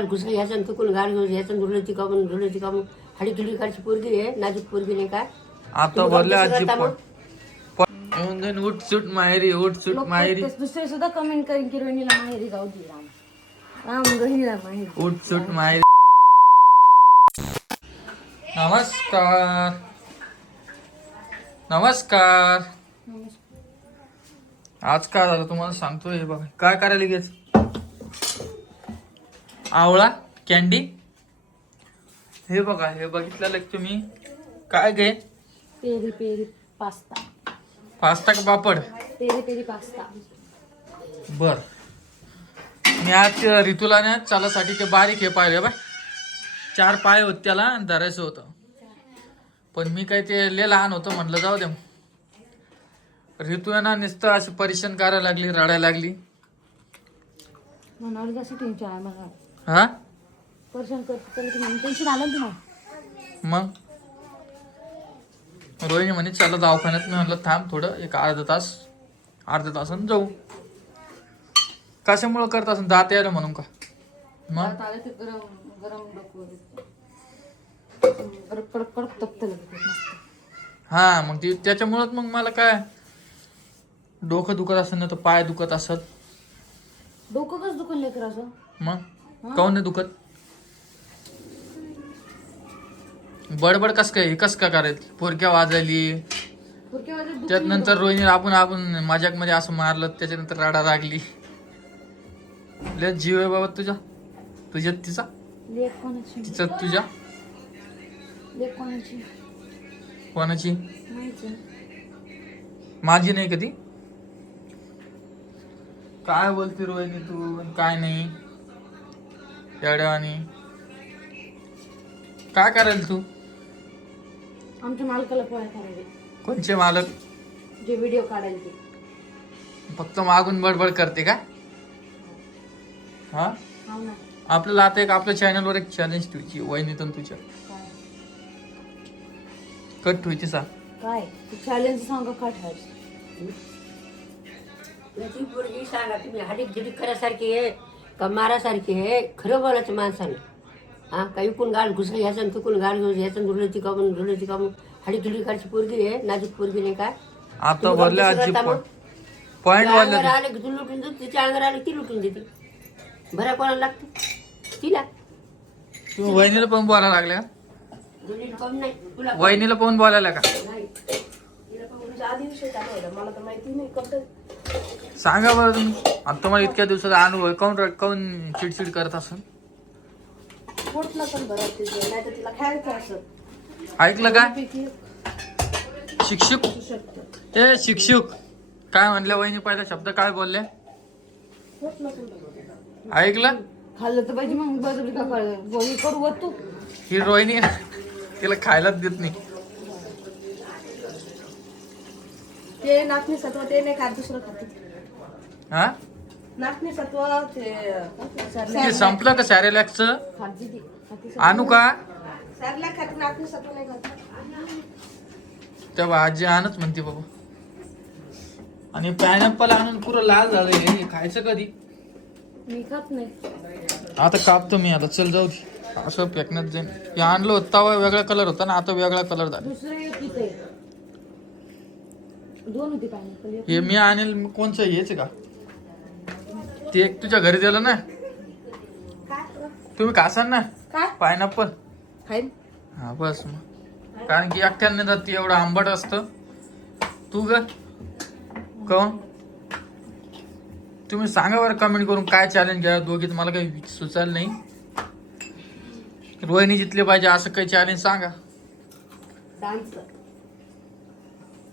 गाल घुसली ह्याचं तिकून गाल घुस ह्याचं झुलती कामून हाडी किडी काढची पोरगी आहे नाजूक पोरगी नाही काय आता भरले आजी पण उठ सुट माहेरी दुसरे सुद्धा कमेंट करेन की रोहिणीला माहेरी जाऊ दे राम रोहिणीला माहेरी उठ सुट माहेरी. नमस्कार नमस्कार. आज काय झालं तुम्हाला सांगतो. हे बघा काय करायला गेच आवळा कॅन्डी. हे बघा हे बघितलेलं तुम्ही काय गे पेरी पेरी पास्ता पास्ता का पापड पेरी पेरी पास्ता. बर मी आज ऋतूला ना चालासाठी ते बारीक हे पाहिले बाय 4 पाय होते त्याला आणि धरायचं होतं पण मी काही ते लहान होतं म्हटलं जाऊ दे. ऋतू आहे ना नुसतं अशी परेशान करायला लागली रडायला लागली. मनावर जास्त टेन्शन आहे मला. हा परेशान करते टेन्शन आलं ना तुम्हाला. मग रोहिणी म्हणे चला दवाखान्यात. मी म्हणलं थांब थोडं एक अर्धा तासानं जाऊ. कशामुळं करत असं दात यायला म्हणून का मग आलं ते गरम गरम कडक तपत हा मग ती त्याच्यामुळंच मग मला काय डोकं दुखत असत ना तर पाय दुखत असत. डोकं कसं दुखून लेकर असं मग काऊन नाही दुखत. बडबड कस काय करायची पोरक्या वाजायली त्यात नंतर रोहिणी आपण माझ्याक मध्ये असं मारलं त्याच्यानंतर राडा लागली. लय जीव आहे बाबा तुझ्या तिचा लेक कोणाची तिचा तुझ्या लेक कोणाची कोणाची माहिती माझी नाही कधी. काय बोलते रोहिणी तू काय नाही येड्यावानी. काय करायला तू. आमच्या मालकाला पोळ्या करायचे. कोणचे मालक जे व्हिडिओ काढायला ते फक्त मागून बडबड करते का. हा हो ना. आपल्याला आता एक आपल्या चॅनलवर एक चॅलेंज ठेवायची वहिनीतून तुझ्या कट ठेवायची सा काय चॅलेंज सांगा का ठेवायचं. ती पोरगी सांगा तुम्ही हाडीक जिडीक करायसारखी आहे का मारासारखी आहे. खरं बोलायचं माणसाने. हा का इकून गाल घुसली ह्याचं तिकून गाल घुस ह्याचं झुलती कामून हाडी किडी काढची पोरगी आहे नाजूक पोरगी नाही काय आता भरले आजी पॉइंट वाढले. आले की तू लुटून देते तिच्या अंगावर आले ती लुटून देते. भरा कोणाला लागते तिला. तू वहिनीला पण बोलायला लागल्या दोन्ही कम नाही तुला वहिनीला पण बोलायला का नाही. तिला पण तुझ्या आधी विषय चालू आहे मला तर माहिती नाही कळतं. सांगा बरं तुम्ही. आता तुम्हाला इतक्या दिवसाचा अनुभव काऊन चिडचिड करत असून पोटला पण भरत तिथे नाही तर तिला खायचं असं ऐकलं का शिक्षक ते शिक्षक काय म्हणल्या वहिनी पहिला शब्द काय बोलले ऐकलं. खाल्लं तर पाहिजे मग बरोबर का गोळी करू तू. ही रोहिणी तिला खायलाच देत नाही. ते नाचणी सत्व ते नाही खात दुसरं खाते. हा नाचणी सत्व ते संपलं का सॅरेलॅक्स खाते ती आणू का सॅरला खाते नाचणी सत्व नाही खात. तेव्हा आजी आणच म्हणते बाबा. आणि पायनॅपल आणून पुरं लाल झालं हे खायचं कधी. मी खात नाही. आता कापतो मी आता चल जाऊ दे असं फेकण्यात जाईन. हे आणलं होतं तेव्हा वेगळा कलर होता ना आता वेगळा कलर झाला. दुसरे एक इथे दोन होते पाणी. हे मी आणेल कोणचं हेच का ते एक तुझ्या घरी दिलं ना तुम्ही खासाल ना काय पायनॅपल. खाईन हा बस मग कारण की एकट्याने जात ती एवढं आंबट असतं. तू ग काऊन तुम्ही सांगा बरं कमेंट करून काय चॅलेंज घ्या दोघीत मला काही सुचाल नाही. रोहिणी जितले पाहिजे असं काही चॅलेंज सांगा. डान्स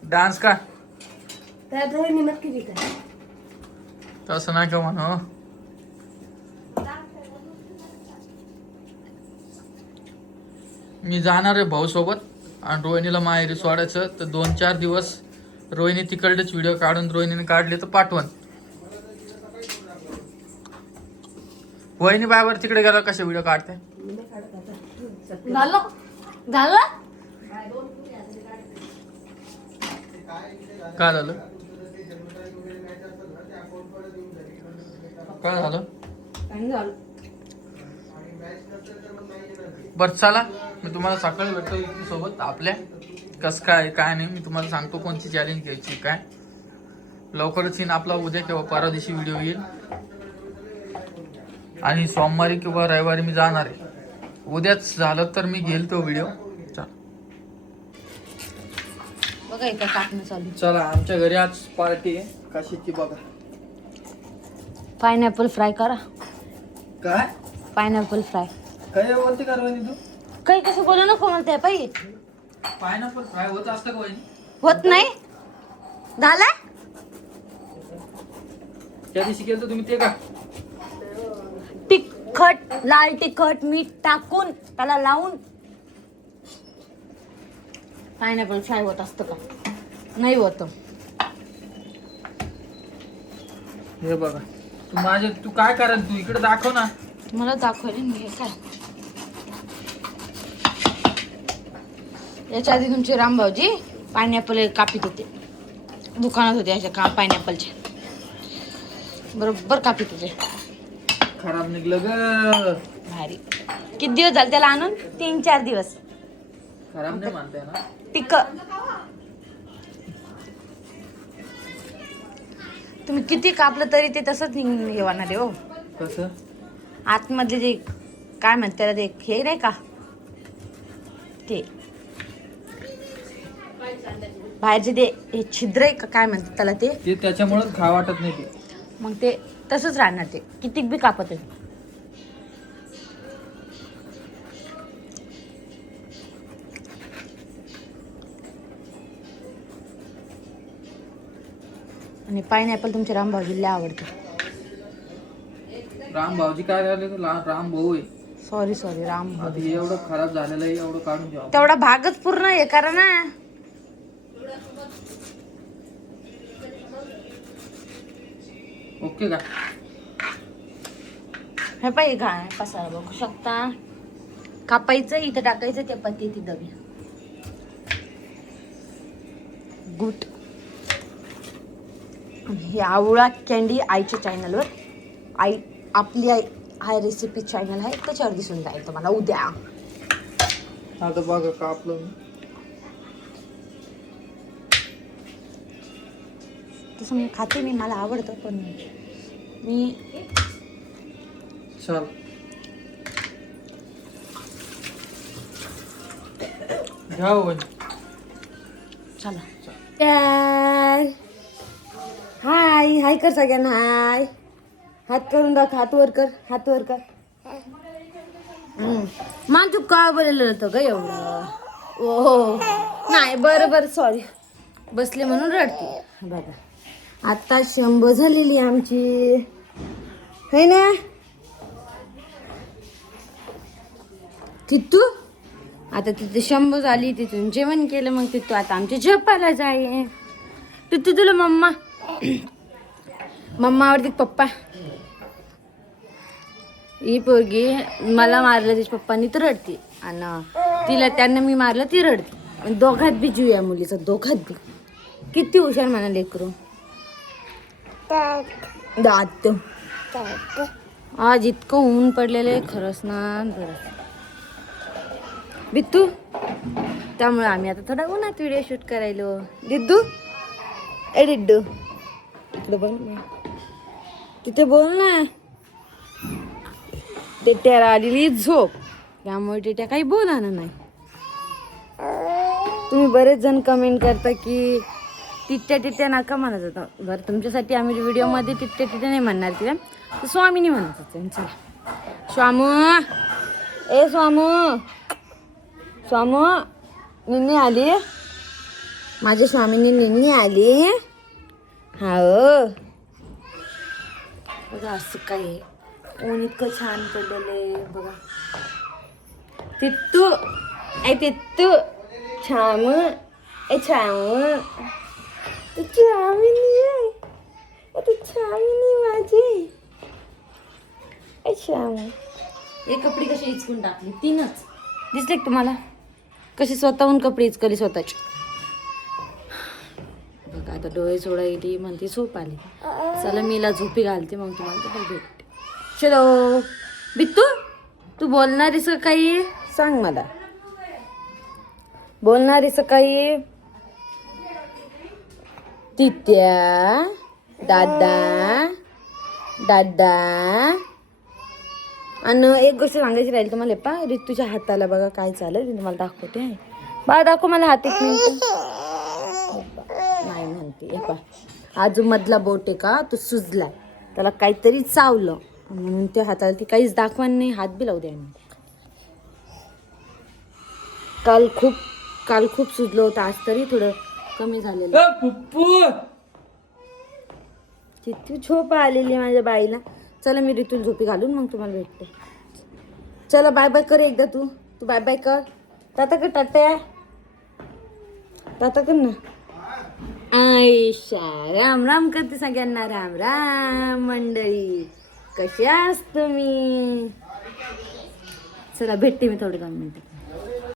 डान्स का त्यात रोहिणी नक्की जिंकते. तसं नाही का म्हणू. मी जाणार आहे भाऊ सोबत आणि रोहिणीला माहेरी सोडायचं तर 2-4 दिवस रोहिणी तिकडलेच व्हिडिओ काढून रोहिणीने काढले तर पाठवण. वहिनी बायवर तिकडे गेला कसे व्हिडिओ काढते झालं झालं काय झालं काय झालं आणि झालं बरं चला, मी तुम्हाला सकाळी भेटतो युक्तीसोबत आपल्या. कसं काय काय नाही मी तुम्हाला सांगतो कोणती चॅलेंज घ्यायची काय. लवकरच येईन आपला उद्या किंवा परवा दिवशी व्हिडिओ येईल. आणि सोमवारी किंवा रविवारी मी जाणार आहे. उद्याच झालं तर मी घेईल तो व्हिडिओ. बघा इथं कापणं चालू. चला आमच्या घरी आज पार्टी आहे कशाची बघा. पायनॅपल फ्राय करा. काय पायनॅपल फ्राय. काय बोलते का रोहिणी तू? काही कसं बोलू नको म्हणते पाहिजे. पायनॅपल फ्राय होत असतं का वहिनी? होत नाही झाला. त्या दिवशी केलं तुम्ही ते का? तिखट, लाल तिखट, मीठ टाकून त्याला लावून पायनॅपल फ्राय होत असतं का? नाही होत. हे बघा तू काय कराल, तू इकडे दाखव ना. तुम्हाला दाखवले मी हे काय. याच्या आधी तुमचे रामभाऊजी पायनॅपल कापीत होते. दुकानात होते अशा पायनॅपलचे. बरोबर कापीत होते. खराब निघलं ग. भारी. किती दिवस झाले त्याला आणून? 3-4 दिवस. खराब नाही म्हणताय ना? टिक. तुम्ही किती कापलं तरी ते तसंच हे होणार आहे हो. कसं? आतमधले जे काय म्हणते त्याला ते हे नाही का ते बाहेरचे ते हे छिद्र आहे का काय म्हणतात त्याला ते त्याच्यामुळेच खा वाटत नाही ते. मग ते तसंच राहणार. ते किती बी कापत आहे. आणि पायनॅपल तुमच्या रामभाऊजीला आवडतं. राम भाऊजी काय झाले? राम भाऊ आहे. सॉरी राम भाऊ. आता हे एवढं खराब झालेलं आहे, एवढं काढून घ्या. तेवढा भागच पूर्ण हे करा ना. ओके का? हे पाहिजे घाण पसारा बघू शकता. कापायचं इथं टाकायचं त्या पत्ती ती डबी. गुड. हे आवळा कॅन्डी आईच्या चॅनलवर आई आपली आई हाय रेसिपी चॅनल आहे त्याच्यावर दिसून जाईल तुम्हाला उद्या. आता बघा कापलं मी. तसं मी खाते मी मला आवडतं पण मी चल घ्या चला. हाय हाय कर सगळ्यांना. हाय हात करून दाख. हात वर कर. हात वर कर. मान तू काय बोललेलं होतं ग एवढं? ओ नाही बरं सॉरी. बसले म्हणून रडते. बघा आता 100 झालेली आमची है ना. किट्टू आता तिथे 100 झाली. तिथून जेवण केलं मग तिथं आता आमच्या झोपायला जाय. तिथं तुला मम्मा आवडते पप्पा. ही पोरगी मला मारलं तिच्या पप्पांनी तर रडती आणि त्यांना मी मारलं ती रडती. दोघात बी जीव या मुलीचा. दोघात बी किती हुशार म्हणा लेकरू. दात आज इतकं ऊन पडलेलं आहे खरंच ना. बित्तू त्यामुळे आम्ही आता थोडा उन्हात व्हिडिओ शूट करायलो. दिद्दू ए दिद्दू इकडे बोल ना. तिथे बोल ना. टेट्याला आलेली झोप त्यामुळे टेट्या काही बोलणार नाही. तुम्ही बरेच जण कमेंट करता की टिट्ट्या नका म्हणत होता. बरं तुमच्यासाठी आम्ही व्हिडिओमध्ये टिट्ट्या नाही म्हणणार तिला. तर स्वामीनी म्हणत होते. चला स्वामू ए स्वामू निन्नी आली. माझ्या स्वामीनी निन्नी आली. हा बघा असं काय ऊन इतकं छान पडलेलं आहे बघा. तित्तू ए तित्तू छाम ए छाम तू छामिनी आहे. तू छामिनी माझी ए छाम. हे कपडे कसे इचकून टाकले? 3च दिसले तुम्हाला कसे स्वतःहून कपडे इचकली स्वतःचे. बघा आता डोळे सोडा येते म्हणते झोप आली. चला मीला झोपी घालते मग तुम्हाला तर भेटते. चलो बित्तू तू तू बोलणारीस का काही सांग मला. बोलणारीस का काही. तित्या दादा दादा. आणि एक गोष्ट सांगायची राहील तुम्हाला पा ऋतूच्या हाताला बघा काय चालेल तुम्हाला दाखवते. बा दाखव मला हात एक मिनिट. नाही म्हणते हे पा हा जो मधला बोट आहे का तो सुजला त्याला काहीतरी चावलं म्हणून त्या हाताला ती काहीच दाखवा नाही हात बी लावू द्या. काल खूप सुजलं होतं आज तरी थोडं कमी झालेलं. किती झोप आलेली आहे माझ्या बाईला. चला मी ऋतूला झोपी घालून मग तुम्हाला भेटते. चला बाय बाय कर एकदा तू बाय बाय कर. टाटा कर टाटा टाटा कर ना. आयशा राम राम करते सगळ्यांना. राम राम मंडळी कशा आहात तुम्ही. चला भेटते मी थोडं 2 मिनिटं.